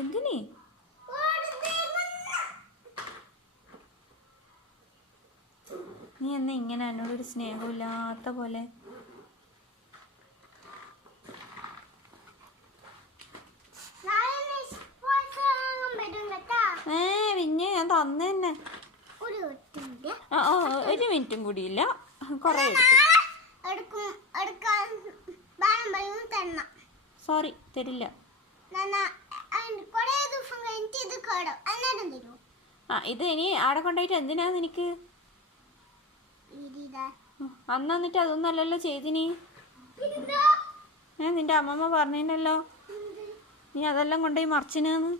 എന്തിനീ? നീ എന്നാ ഇങ്ങനെ എന്നോടൊരു സ്നേഹമില്ലാത്ത പോലെ? പിന്നെ ഞാൻ തന്നെ. ഒരു മിനിറ്റും കൂടിയില്ല, കൊറേ സോറി തരില്ല. ഇത് ഇനി ആടെ കൊണ്ടുപോയിട്ട് എന്തിനാന്ന് എനിക്ക്? അന്ന് എന്നിട്ട് അതൊന്നും അല്ലല്ലോ ചെയ്തിനി. നിന്റെ അമ്മമ്മ പറഞ്ഞില്ലല്ലോ നീ അതെല്ലാം കൊണ്ടുപോയി മറിച്ചിനാന്ന്.